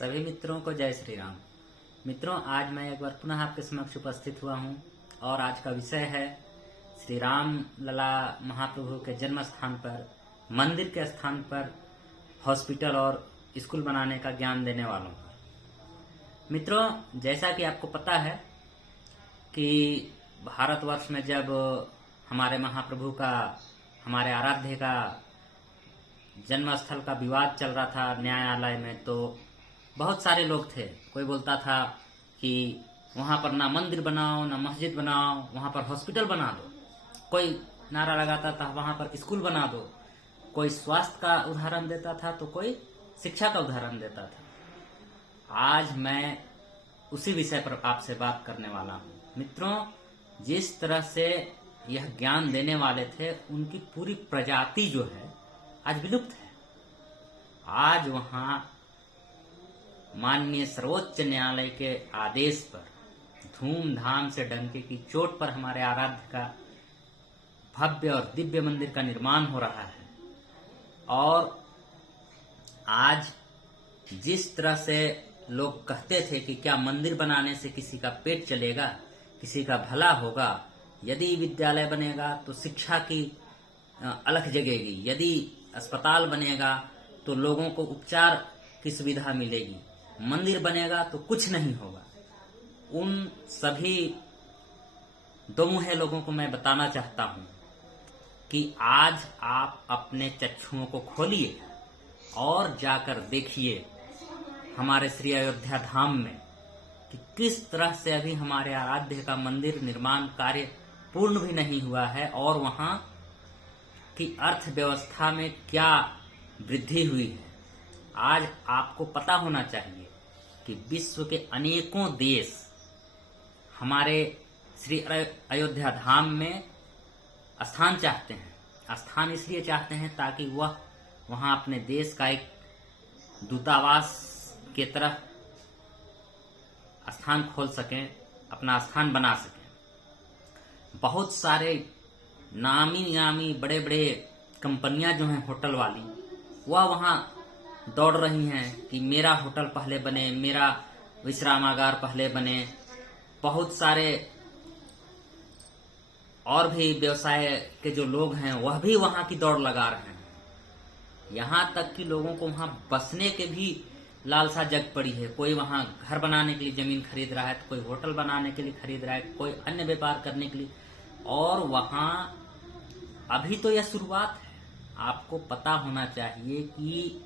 सभी मित्रों को जय श्री राम। मित्रों, आज मैं एक बार पुनः आपके समक्ष उपस्थित हुआ हूँ और आज का विषय है श्री राम लला महाप्रभु के जन्म स्थान पर, मंदिर के स्थान पर हॉस्पिटल और स्कूल बनाने का ज्ञान देने वालों का। मित्रों, जैसा कि आपको पता है कि भारतवर्ष में जब हमारे महाप्रभु का, हमारे आराध्य का जन्म स्थल का विवाद चल रहा था न्यायालय में, तो बहुत सारे लोग थे। कोई बोलता था कि वहाँ पर ना मंदिर बनाओ, ना मस्जिद बनाओ, वहाँ पर हॉस्पिटल बना दो। कोई नारा लगाता था वहाँ पर स्कूल बना दो। कोई स्वास्थ्य का उदाहरण देता था तो कोई शिक्षा का उदाहरण देता था। आज मैं उसी विषय पर आपसे बात करने वाला हूँ। मित्रों, जिस तरह से यह ज्ञान देने वाले थे, उनकी पूरी प्रजाति जो है आज विलुप्त है। आज वहाँ माननीय सर्वोच्च न्यायालय के आदेश पर धूमधाम से डंके की चोट पर हमारे आराध्य का भव्य और दिव्य मंदिर का निर्माण हो रहा है। और आज जिस तरह से लोग कहते थे कि क्या मंदिर बनाने से किसी का पेट चलेगा, किसी का भला होगा, यदि विद्यालय बनेगा तो शिक्षा की अलख जगेगी, यदि अस्पताल बनेगा तो लोगों को उपचार की सुविधा मिलेगी, मंदिर बनेगा तो कुछ नहीं होगा, उन सभी दोमुहे लोगों को मैं बताना चाहता हूं कि आज आप अपने चक्षुओं को खोलिए और जाकर देखिए हमारे श्री अयोध्या धाम में कि किस तरह से अभी हमारे आराध्य का मंदिर निर्माण कार्य पूर्ण भी नहीं हुआ है और वहां की अर्थव्यवस्था में क्या वृद्धि हुई है। आज आपको पता होना चाहिए कि विश्व के अनेकों देश हमारे श्री अयोध्या धाम में स्थान चाहते हैं। स्थान इसलिए चाहते हैं ताकि वह वहां अपने देश का एक दूतावास के तरह स्थान खोल सकें, अपना स्थान बना सकें। बहुत सारे नामी बड़े बड़े कंपनियां जो हैं होटल वाली, वह वहां दौड़ रही हैं कि मेरा होटल पहले बने, मेरा विश्रामागार पहले बने। बहुत सारे और भी व्यवसाय के जो लोग हैं वह भी वहां की दौड़ लगा रहे हैं। यहां तक कि लोगों को वहां बसने के भी लालसा जग पड़ी है। कोई वहां घर बनाने के लिए जमीन खरीद रहा है, तो कोई होटल बनाने के लिए खरीद रहा है, कोई अन्य व्यापार करने के लिए। और वहां अभी तो यह शुरुआत है। आपको पता होना चाहिए कि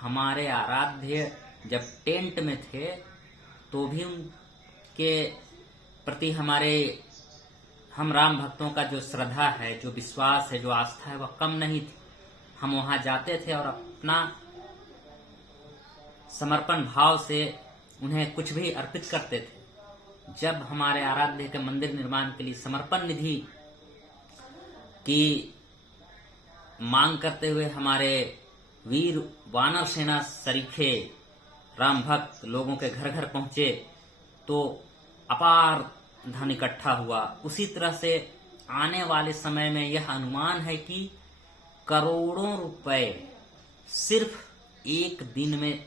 हमारे आराध्य जब टेंट में थे तो भी उनके प्रति हम राम भक्तों का जो श्रद्धा है, जो विश्वास है, जो आस्था है, वह कम नहीं थी। हम वहां जाते थे और अपना समर्पण भाव से उन्हें कुछ भी अर्पित करते थे। जब हमारे आराध्य के मंदिर निर्माण के लिए समर्पण निधि की मांग करते हुए हमारे वीर वानर सेना सरीखे राम भक्त लोगों के घर घर पहुंचे तो अपार धन इकट्ठा हुआ। उसी तरह से आने वाले समय में यह अनुमान है कि करोड़ों रुपए सिर्फ एक दिन में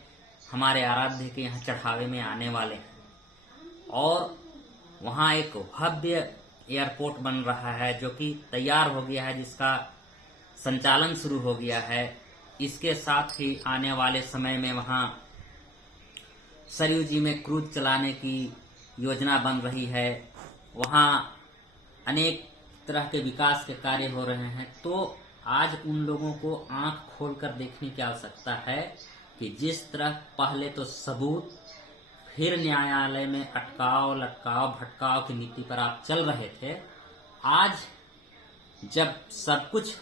हमारे आराध्य के यहाँ चढ़ावे में आने वाले हैं। और वहाँ एक भव्य एयरपोर्ट बन रहा है जो कि तैयार हो गया है, जिसका संचालन शुरू हो गया है। इसके साथ ही आने वाले समय में वहाँ सरयू जी में क्रूज चलाने की योजना बन रही है। वहाँ अनेक तरह के विकास के कार्य हो रहे हैं। तो आज उन लोगों को आंख खोलकर देखने की आवश्यकता है कि जिस तरह पहले तो सबूत, फिर न्यायालय में अटकाव, लटकाव, भटकाव की नीति पर आप चल रहे थे, आज जब सब कुछ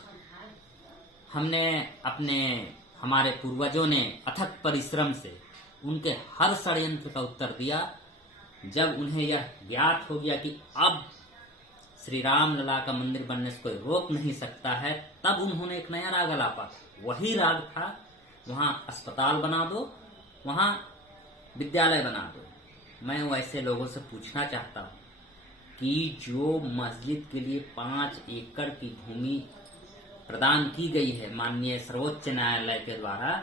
हमारे पूर्वजों ने अथक परिश्रम से उनके हर षड्यंत्र का उत्तर दिया, जब उन्हें यह ज्ञात हो गया कि अब श्री राम लला का मंदिर बनने से कोई रोक नहीं सकता है, तब उन्होंने एक नया राग अलापा। वही राग था, वहां अस्पताल बना दो, वहां विद्यालय बना दो। मैं वैसे लोगों से पूछना चाहता हूं कि जो मस्जिद के लिए 5 एकड़ की भूमि प्रदान की गई है माननीय सर्वोच्च न्यायालय के द्वारा,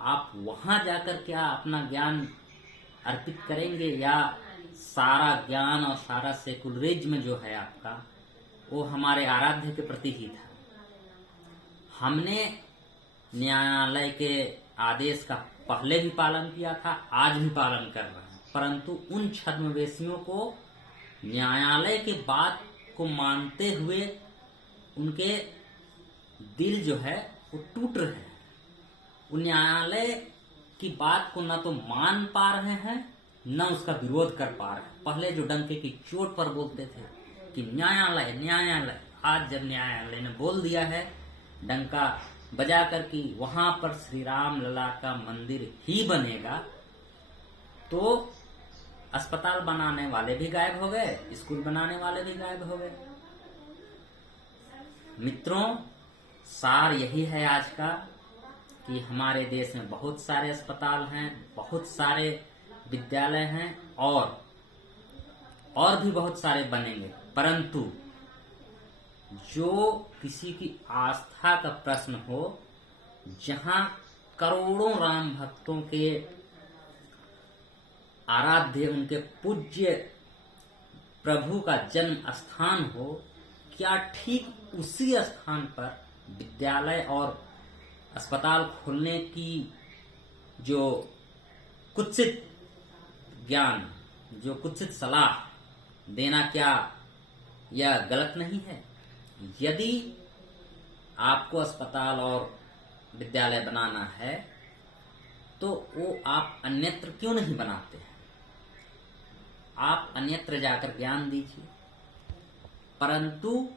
आप वहां जाकर क्या अपना ज्ञान अर्पित करेंगे, या सारा ज्ञान और सारा सेकुलरिज्म जो है आपका वो हमारे आराध्य के प्रति ही था। हमने न्यायालय के आदेश का पहले भी पालन किया था, आज भी पालन कर रहे हैं, परंतु उन छद्मवेशियों को न्यायालय के बात को मानते हुए उनके दिल जो है वो टूट रहे हैं। वो न्यायालय की बात को न तो मान पा रहे हैं, न उसका विरोध कर पा रहे हैं। पहले जो डंके की चोट पर बोलते थे कि न्यायालय न्यायालय, आज जब न्यायालय ने बोल दिया है डंका बजाकर कि वहां पर श्री राम लला का मंदिर ही बनेगा, तो अस्पताल बनाने वाले भी गायब हो गए, स्कूल बनाने वाले भी गायब हो गए। मित्रों, सार यही है आज का कि हमारे देश में बहुत सारे अस्पताल हैं, बहुत सारे विद्यालय हैं और भी बहुत सारे बनेंगे, परंतु जो किसी की आस्था का प्रश्न हो, जहां करोड़ों राम भक्तों के आराध्य, उनके पूज्य प्रभु का जन्म स्थान हो, क्या ठीक उसी स्थान पर विद्यालय और अस्पताल खोलने की जो कुत्सित ज्ञान, जो कुत्सित सलाह देना, क्या यह गलत नहीं है? यदि आपको अस्पताल और विद्यालय बनाना है तो वो आप अन्यत्र क्यों नहीं बनाते हैं? आप अन्यत्र जाकर ज्ञान दीजिए, परंतु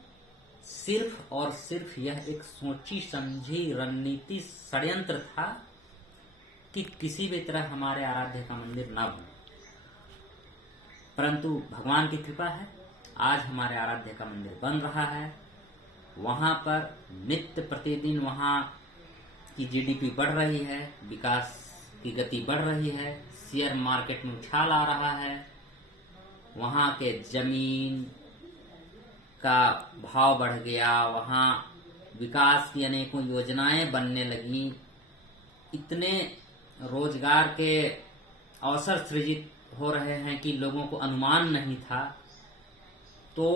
सिर्फ और सिर्फ यह एक सोची समझी रणनीति षड्यंत्र था कि किसी भी तरह हमारे आराध्य का मंदिर न बने। परंतु भगवान की कृपा है, आज हमारे आराध्य का मंदिर बन रहा है। वहां पर नित्य प्रतिदिन वहां की जीडीपी बढ़ रही है, विकास की गति बढ़ रही है, शेयर मार्केट में उछाल आ रहा है, वहां के जमीन का भाव बढ़ गया, वहां विकास की अनेकों योजनाएं बनने लगी, इतने रोजगार के अवसर सृजित हो रहे हैं कि लोगों को अनुमान नहीं था। तो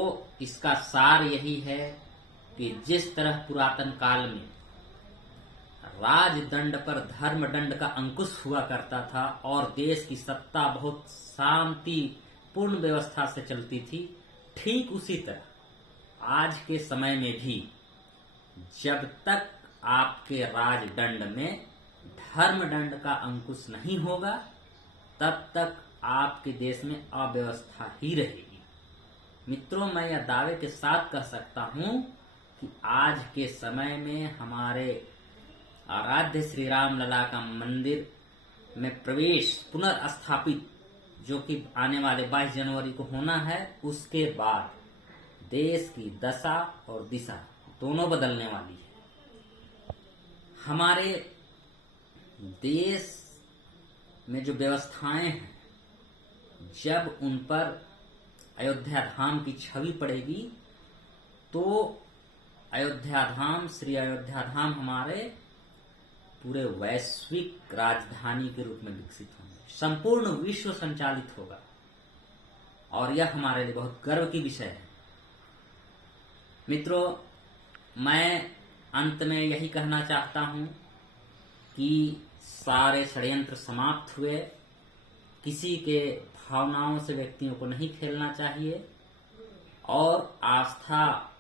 इसका सार यही है कि जिस तरह पुरातन काल में राजदंड पर धर्मदंड का अंकुश हुआ करता था और देश की सत्ता बहुत शांतिपूर्ण व्यवस्था से चलती थी, ठीक उसी तरह आज के समय में भी जब तक आपके राजदंड में धर्मदंड का अंकुश नहीं होगा, तब तक आपके देश में अव्यवस्था ही रहेगी। मित्रों, मैं यह दावे के साथ कह सकता हूं कि आज के समय में हमारे आराध्य श्री राम लला का मंदिर में प्रवेश पुनर्स्थापित, जो कि आने वाले 22 जनवरी को होना है, उसके बाद देश की दशा और दिशा दोनों बदलने वाली है। हमारे देश में जो व्यवस्थाएं हैं, जब उन पर अयोध्या धाम की छवि पड़ेगी तो अयोध्या धाम, श्री अयोध्या धाम हमारे पूरे वैश्विक राजधानी के रूप में विकसित होंगे, संपूर्ण विश्व संचालित होगा, और यह हमारे लिए बहुत गर्व की विषय है। मित्रों, मैं अंत में यही कहना चाहता हूं कि सारे षड्यंत्र समाप्त हुए, किसी के भावनाओं से व्यक्तियों को नहीं खेलना चाहिए, और आस्था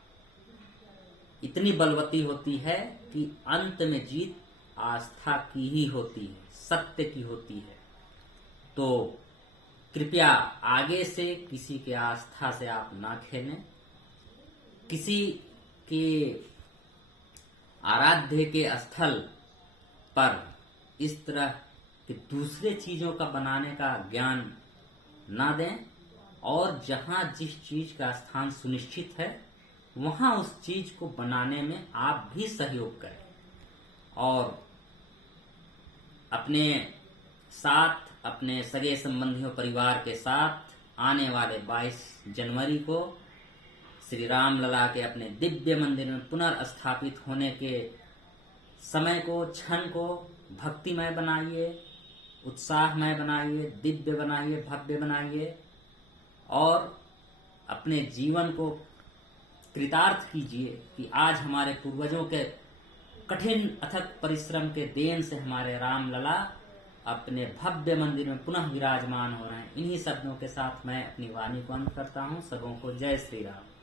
इतनी बलवती होती है कि अंत में जीत आस्था की ही होती है, सत्य की होती है। तो कृपया आगे से किसी के आस्था से आप ना खेलें, किसी के आराध्य के स्थल पर इस तरह के दूसरे चीजों का बनाने का ज्ञान ना दें, और जहां जिस चीज का स्थान सुनिश्चित है वहां उस चीज को बनाने में आप भी सहयोग करें, और अपने साथ, अपने सगे संबंधियों, परिवार के साथ आने वाले 22 जनवरी को श्री राम लला के अपने दिव्य मंदिर में पुनर्स्थापित होने के समय को, क्षण को भक्तिमय बनाइए, उत्साहमय बनाइए, दिव्य बनाइए, भव्य बनाइए और अपने जीवन को कृतार्थ कीजिए कि आज हमारे पूर्वजों के कठिन अथक परिश्रम के देन से हमारे रामलला अपने भव्य मंदिर में पुनः विराजमान हो रहे हैं। इन्हीं शब्दों के साथ मैं अपनी वाणी को अंत करता हूँ। सबों को जय श्री राम।